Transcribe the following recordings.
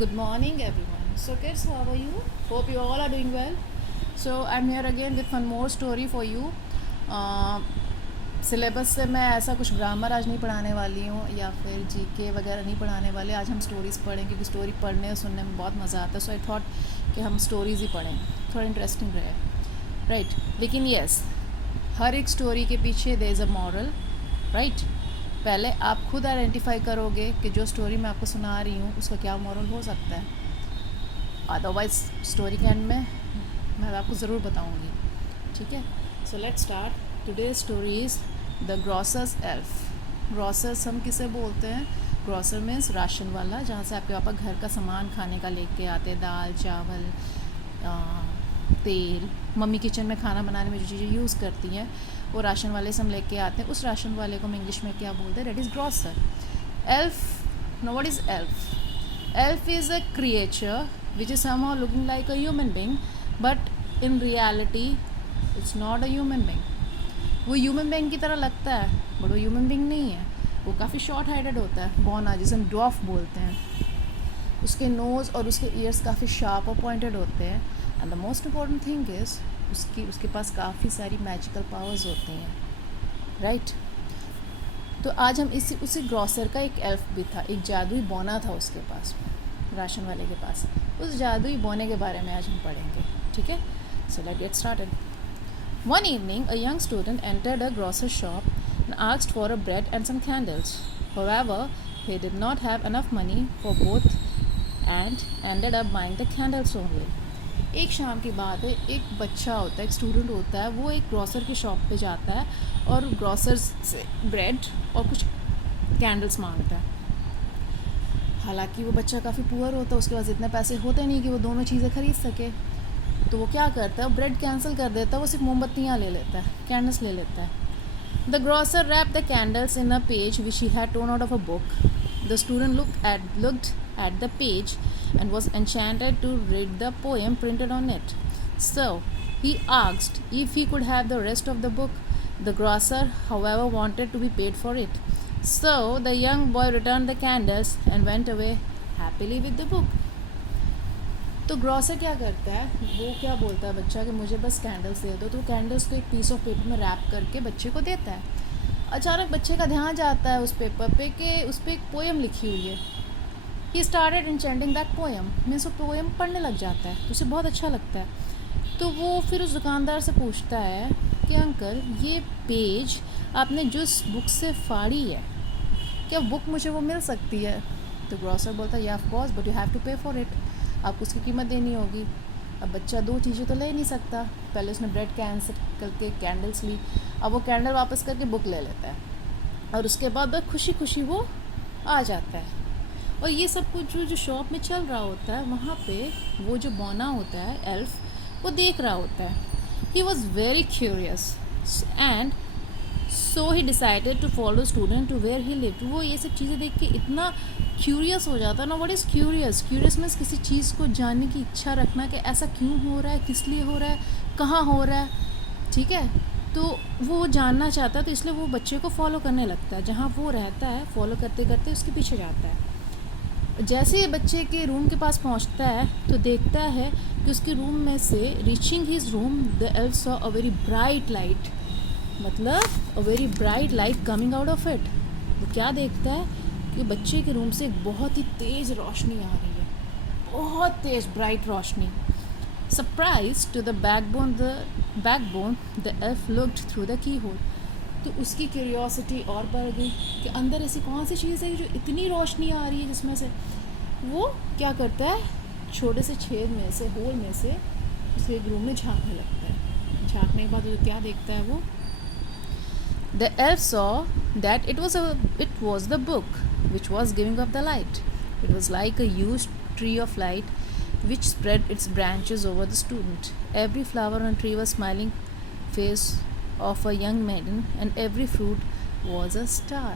Good morning, everyone. So, kids, how are you? Hope you all are doing well. So, I'm here again with one more story for you. Syllabus से मैं ऐसा कुछ grammar आज नहीं पढ़ाने वाली हूँ या फिर जीके वगैरह नहीं पढ़ाने वाले. आज हम स्टोरीज़ पढ़ें क्योंकि स्टोरी पढ़ने और सुनने में बहुत मज़ा आता है. सो आई थॉट कि हम स्टोरीज़ ही पढ़ें, थोड़ा इंटरेस्टिंग रहे, राइट. लेकिन येस, हर एक स्टोरी के पीछे there is a moral, right. पहले आप खुद आइडेंटिफाई करोगे कि जो स्टोरी मैं आपको सुना रही हूँ उसका क्या मॉरल हो सकता है. अदरवाइज स्टोरी के एंड में मैं आपको ज़रूर बताऊँगी, ठीक है. So let's start. Today story is the grocers elf. Grocers हम किसे बोलते हैं? ग्रॉसर मीन्स राशन वाला, जहाँ से आपके पापा घर का सामान खाने का लेके आते हैं. दाल, चावल, तेल. मम्मी किचन में खाना बनाने में जो चीज़ें यूज़ करती हैं वो राशन वाले से हम लेके आते हैं. उस राशन वाले को हम इंग्लिश में क्या बोलते हैं? That is grocer. Elf. No, what is elf? Elf is a creature which is somehow looking like a human being, but in reality it's not a human being. वो human being की तरह लगता है but वो human being नहीं है. वो काफ़ी short headed होता है, बौना, जिसे हम dwarf बोलते हैं. उसके nose और उसके ears काफ़ी sharp और pointed होते हैं. and the most important thing is उसके पास काफ़ी सारी magical powers होती हैं, right. तो आज हम उसी ग्रॉसर का एक एल्फ भी था, एक जादुई बौना था उसके पास, राशन वाले के पास. उस जादुई बौने के बारे में आज हम पढ़ेंगे, ठीक है. So let's get started. One evening a young student entered a grocer shop and asked for a bread and some candles. However, he did not have enough money for both and ended up buying the candles only. एक शाम की बात है, एक बच्चा होता है, एक स्टूडेंट होता है, वो एक ग्रॉसर की शॉप पे जाता है और ग्रॉसर्स से ब्रेड और कुछ कैंडल्स मांगता है. हालांकि वो बच्चा काफ़ी पुअर होता है, उसके पास इतने पैसे होते नहीं कि वो दोनों चीज़ें खरीद सके. तो वो क्या करता है, ब्रेड कैंसिल कर देता है, वो सिर्फ मोमबत्तियाँ ले लेता है, कैंडल्स ले लेता है. The grocer wrapped the candles in a page which he had torn out of a book. The student looked at the page and was enchanted to read the poem printed on it. So he asked if he could have the rest of the book. The grocer, however, wanted to be paid for it. So the young boy returned the candles and went away happily with the book. तो grocer क्या करता है, वो क्या बोलता है बच्चा कि मुझे बस कैंडल्स दे दो. तो कैंडल्स को एक पीस ऑफ पेपर में रैप करके बच्चे को देता है. अचानक बच्चे का ध्यान जाता है उस पेपर पे कि उस पर एक पोएम लिखी हुई है. He started enchanting that poem. Means वो पोएम पढ़ने लग जाता है, उसे बहुत अच्छा लगता है. तो वो फिर उस दुकानदार से पूछता है कि अंकल, ये पेज आपने जिस बुक से फाड़ी है, क्या बुक मुझे वो मिल सकती है? तो ग्रॉसर बोलता है, या of course, but you have to pay for it. आपको उसकी कीमत देनी होगी. अब बच्चा दो चीज़ें तो ले नहीं सकता. पहले उसने ब्रेड कैंसिल करके कैंडल्स ली, अब वो कैंडल वापस करके बुक ले लेता है और उसके बाद वह खुशी खुशी वो आ जाता है. और ये सब कुछ जो शॉप में चल रहा होता है, वहाँ पे वो जो बौना होता है, एल्फ, वो देख रहा होता है. He was very curious and so he decided to follow student to where he lived. वो ये सब चीज़ें देख के इतना क्यूरियस हो जाता है ना. What is curious? Curious means किसी चीज़ को जानने की इच्छा रखना कि ऐसा क्यों हो रहा है, किस लिए हो रहा है, कहाँ हो रहा है, ठीक है. तो वो जानना चाहता है, तो इसलिए वो बच्चे को फॉलो करने लगता है. जहाँ वो रहता है, फॉलो करते करते उसके पीछे जाता है. जैसे ही बच्चे के रूम के पास पहुंचता है तो देखता है कि उसके रूम में से, reaching his room, the elf saw a very bright light. मतलब a very bright light coming out of it. तो क्या देखता है कि बच्चे के रूम से एक बहुत ही तेज़ रोशनी आ रही है, बहुत तेज़ ब्राइट रोशनी. Surprise to the backbone the elf looked through the keyhole. तो उसकी क्यूरियोसिटी और बढ़ गई कि अंदर ऐसी कौन सी चीज़ है जो इतनी रोशनी आ रही है, जिसमें से वो क्या करता है, छोटे से छेद में से, होल में से उसके रूम में झांकने लगता है. झांकने के बाद वो क्या देखता है, वो The elf saw that it was the book which was giving off the light. It was like a huge tree of light which spread its branches over the student. Every flower on the tree was smiling face of a young maiden and every fruit was a star.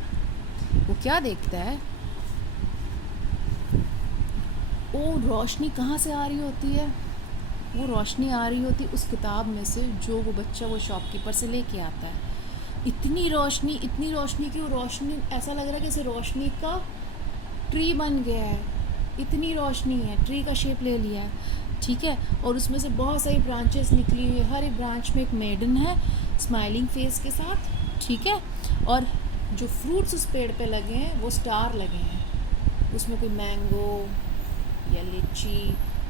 वो क्या देखता है, वो रोशनी कहाँ से आ रही होती है? वो रोशनी आ रही होती उस किताब में से जो वो बच्चा वो शॉपकीपर से लेके आता है. इतनी रोशनी कि वो रोशनी ऐसा लग रहा है कि जैसे रोशनी का ट्री बन गया है. इतनी रोशनी है, ट्री का शेप ले लिया है, ठीक है, और उसमें से बहुत सारी ब्रांचेस निकली हुई है, हर एक ब्रांच में एक मेडन है स्माइलिंग फेस के साथ, ठीक है, और जो फ्रूट्स उस पेड़ पे लगे हैं वो स्टार लगे हैं, उसमें कोई मैंगो या लीची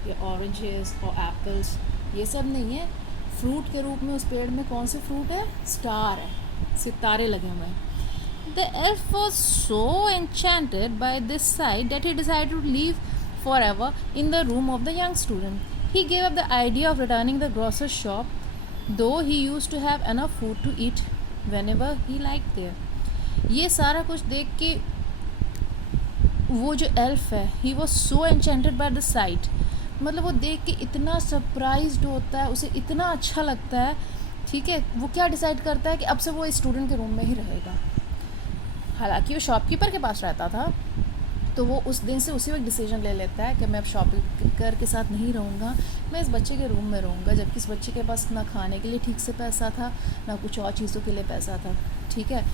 या ऑरेंजेस और एप्पल्स ये सब नहीं है, फ्रूट के रूप में उस पेड़ में कौन से फ्रूट है, स्टार है, सितारे लगे हुए हैं. The elf was so enchanted by this sight that he decided to live forever in the room of the young student. He gave up the idea of returning the grocer's shop, though he used to have enough food to eat whenever he liked there. ये सारा कुछ देख के वो जो elf है, he was so enchanted by the site, मतलब वो देख के इतना सरप्राइज्ड होता है, उसे इतना अच्छा लगता है, ठीक है, वो क्या डिसाइड करता है कि अब से वो स्टूडेंट के रूम में ही रहेगा. हालांकि वो शॉपकीपर के पास रहता था, तो वो उस दिन से उसी वक्त डिसीजन ले लेता है कि मैं अब शॉपकीपर के साथ नहीं रहूँगा, मैं इस बच्चे के रूम में रहूँगा, जबकि इस बच्चे के पास ना खाने के लिए ठीक से पैसा था, ना कुछ और चीज़ों के लिए पैसा था, ठीक है,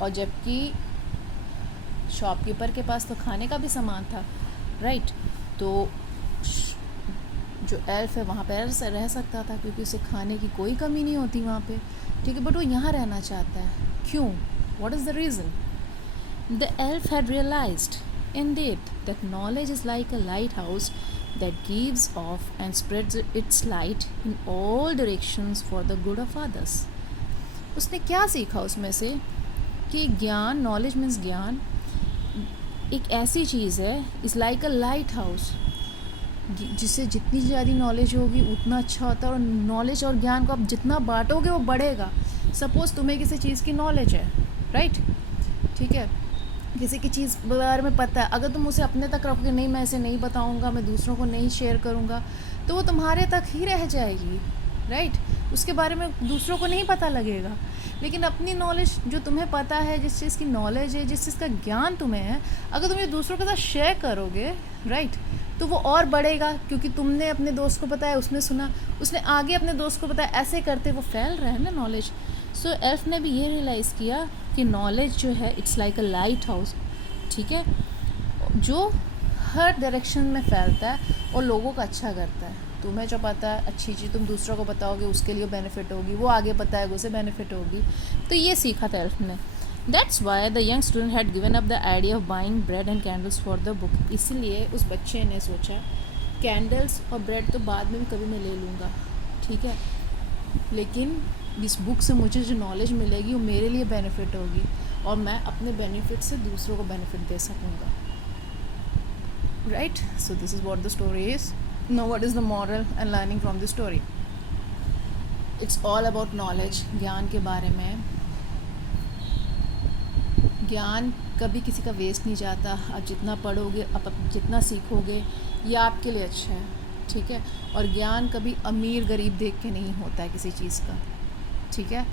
और जबकि शॉपकीपर के पास तो खाने का भी सामान था, राइट. तो जो एल्फ है वहाँ पर रह सकता था क्योंकि उसे खाने की कोई कमी नहीं होती वहाँ पे, ठीक है, बट वो यहाँ रहना चाहता है. क्यों? What is the reason? The elf had realized, indeed, that knowledge is like a lighthouse that gives off and spreads its light in all directions for the good of others. उसने क्या सीखा उसमें से कि ज्ञान, नॉलेज मीन्स ज्ञान, एक ऐसी चीज़ है, is like a light house, जिससे जितनी ज़्यादा नॉलेज होगी उतना अच्छा होता है, और नॉलेज और ज्ञान को आप जितना बांटोगे वो बढ़ेगा. सपोज़ तुम्हें किसी चीज़ की नॉलेज है, राइट, ठीक है, किसी की चीज़ बारे में पता है, अगर तुम उसे अपने तक रखोगे, नहीं मैं इसे नहीं बताऊंगा, मैं दूसरों को नहीं शेयर करूंगा, तो वो तुम्हारे तक ही रह जाएगी, राइट, उसके बारे में दूसरों को नहीं पता लगेगा. लेकिन अपनी नॉलेज जो तुम्हें पता है, जिस चीज़ की नॉलेज है, जिस चीज़ का ज्ञान तुम्हें है, अगर तुम ये दूसरों के साथ शेयर करोगे, राइट, तो वो और बढ़ेगा, क्योंकि तुमने अपने दोस्त को बताया, उसने सुना, उसने आगे अपने दोस्त को बताया, ऐसे करते वो फैल रहा है ना नॉलेज. सो एल्फ ने भी ये रियलाइज़ किया कि नॉलेज जो है it's like a light house, ठीक है, जो हर डायरेक्शन में फैलता है और लोगों का अच्छा करता है. तुम्हें जो पता है अच्छी चीज़ तुम दूसरों को बताओगे, उसके लिए बेनिफिट होगी, वो आगे बताएगा, उसे बेनिफिट होगी. तो ये सीखा था एल्फ ने. That's why the young student had given up the idea of buying bread and candles for the book. इसलिए उस बच्चे ने सोचा कैंडल्स और ब्रेड तो बाद में भी कभी मैं ले लूँगा, ठीक है, लेकिन इस बुक से मुझे जो नॉलेज मिलेगी वो मेरे लिए बेनिफिट होगी, और मैं अपने बेनिफिट से दूसरों को बेनिफिट दे सकूँगा, right. So this is what the story is. No what is the moral and learning from the story? It's all about knowledge, ज्ञान के बारे में. ज्ञान कभी किसी का वेस्ट नहीं जाता. आप जितना पढ़ोगे, आप जितना सीखोगे, ये आपके लिए अच्छा है, ठीक है, और ज्ञान कभी अमीर गरीब देख के नहीं होता है किसी चीज़ का, ठीक है.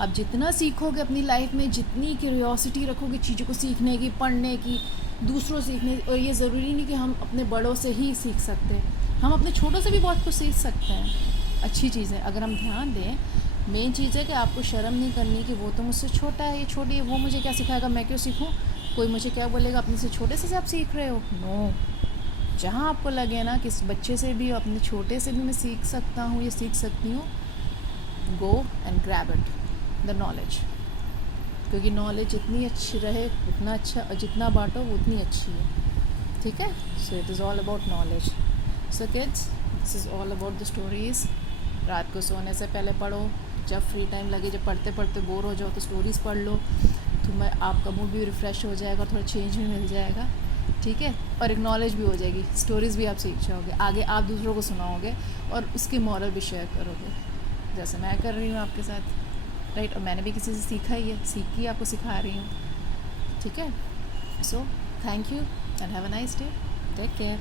आप जितना सीखोगे अपनी लाइफ में, जितनी क्यूरियोसिटी रखोगे चीज़ों को सीखने की, पढ़ने की, दूसरों सीखने, और ये ज़रूरी नहीं कि हम अपने बड़ों से ही सीख सकते हैं, हम अपने छोटों से भी बहुत कुछ सीख सकते हैं. अच्छी चीज़ है अगर हम ध्यान दें. मेन चीज़ है कि आपको शर्म नहीं करनी कि वो तो मुझसे छोटा है, ये छोटी है, वो मुझे क्या सिखाएगा, मैं क्यों सीखूं, कोई मुझे क्या बोलेगा, अपने से छोटे से आप सीख रहे हो. नो, जहाँ आपको लगे ना कि इस बच्चे से भी, अपने छोटे से भी मैं सीख सकता हूँ, ये सीख सकती हूँ, go and grab it the knowledge, क्योंकि नॉलेज जितनी अच्छी रहे उतना अच्छा, और जितना बांटो वो उतनी अच्छी है, ठीक है. So it is all about knowledge. So kids, this is all about the stories. रात को सोने से पहले पढ़ो, जब फ्री टाइम लगे, जब पढ़ते पढ़ते बोर हो जाओ तो स्टोरीज़ पढ़ लो, तो आपका मूड भी रिफ़्रेश हो जाएगा, थोड़ा चेंज भी मिल जाएगा, ठीक है, और एक नॉलेज भी हो जाएगी, स्टोरीज़ भी आप सीख जाओगे, आगे आप दूसरों को सुनाओगे और उसकी मॉरल भी शेयर करोगे, जैसे मैं कर रही हूँ आपके साथ, राइट, और मैंने भी किसी से सीखा ही है, सीख के आपको सिखा रही हूँ, ठीक है. So thank you and have a nice day. Take care.